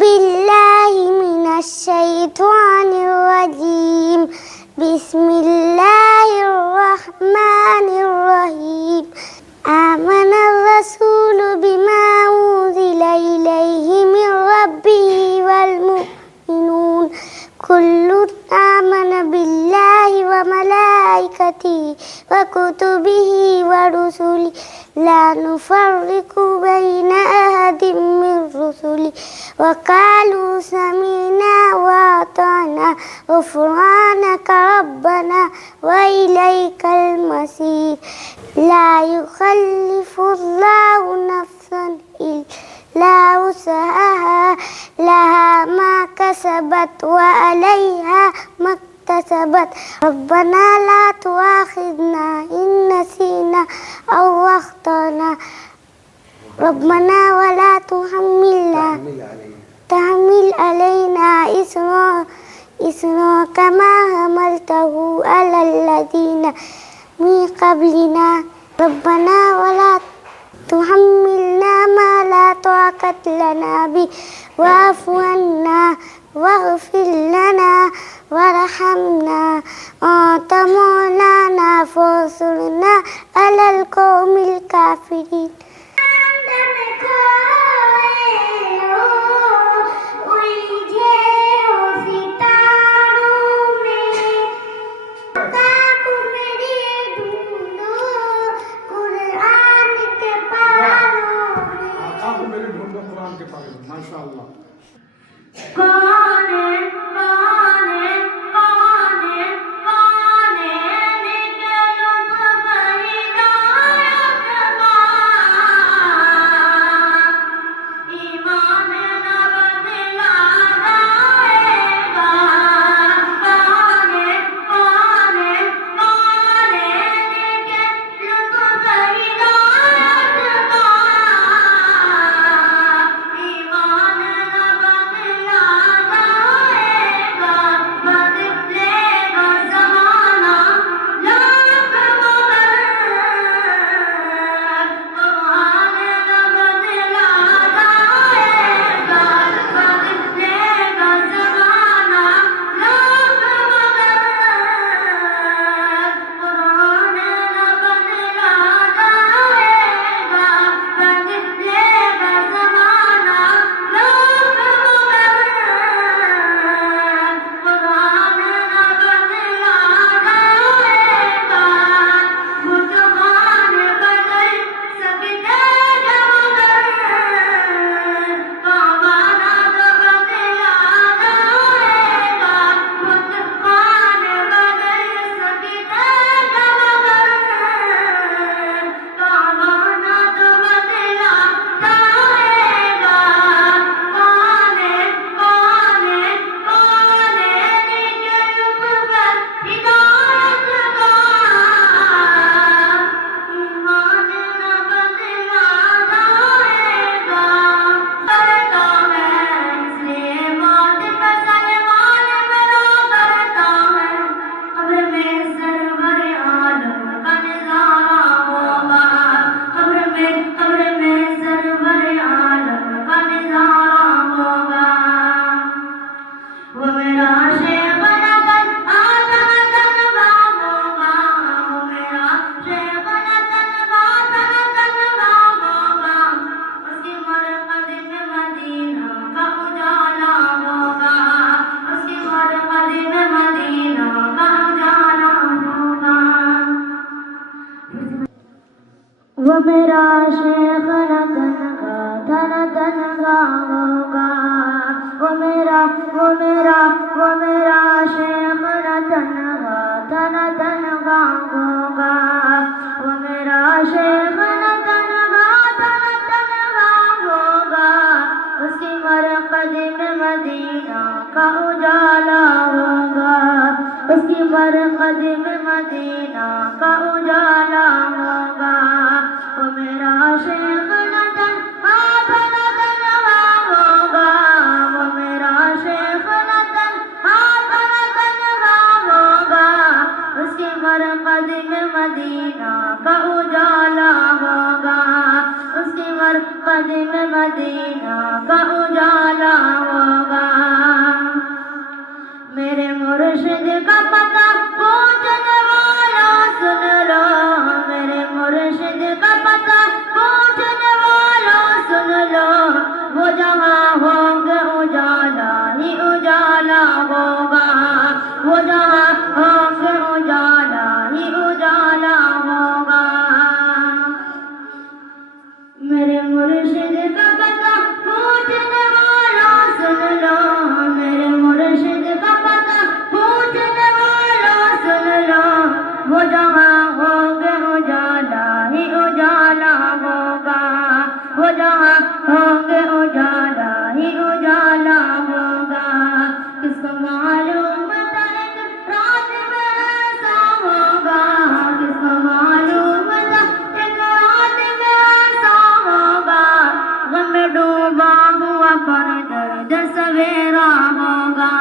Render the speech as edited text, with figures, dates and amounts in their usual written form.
بالله من الشيطان الرجيم بسم الله الرحمن الرحيم آمن الرسول بما أنزل إليه من ربه والمؤمنون كل آمن بالله وملائكته وكتبه ورسله لا نفرق بين أحد من رسله وقالوا سمعنا وأطعنا غفرانك ربنا وإليك المصير لا يكلف الله نفسا إلا وسعها لها ما كسبت وعليها ما اكتسبت ربنا لا تؤاخذنا إن نسينا أو أخطأنا ربنا ولا تحمل علينا إصرا كما حملته على الذين من قبلنا ربنا ولا تحملنا ما لا طاقة لنا به واعف عنا واغفر لنا وارحمنا أنت مولانا فانصرنا على القوم الكافرين. वो मेरा शेख न तनखा होगा वो मेरा शेख न तनखा होगा वो मेरा शेख न तनखा होगा उसकी मरकद में मदीना का उजाला होगा उसकी मरकद में मदीना का उजाला होगा वो मेरा शेख न तनखा होगा वो मेरा शेख न तनखा होगा उसकी मरकद में मदीना का उजाला होगा उसकी मरकद में मदीना का उजाला होंगे उजाला ही उजाला होगा, वो जहाँ होंगे उजाला ही उजाला होगा। मेरे मुर्शिद का पता पूछने वाला सुन लो, मेरे मुर्शिद का पता पूछने वाला सुन लो, वो जहाँ होंगे उजाला ही उजाला होगा, वो जहाँ होंगे उजाला ही उजाला होगा। किसको मालूम था एक रात में ऐसा होगा, किसको मालूम था एक रात में ऐसा होगा। गम में डूबा हुआ पर दर्द सवेरा होगा,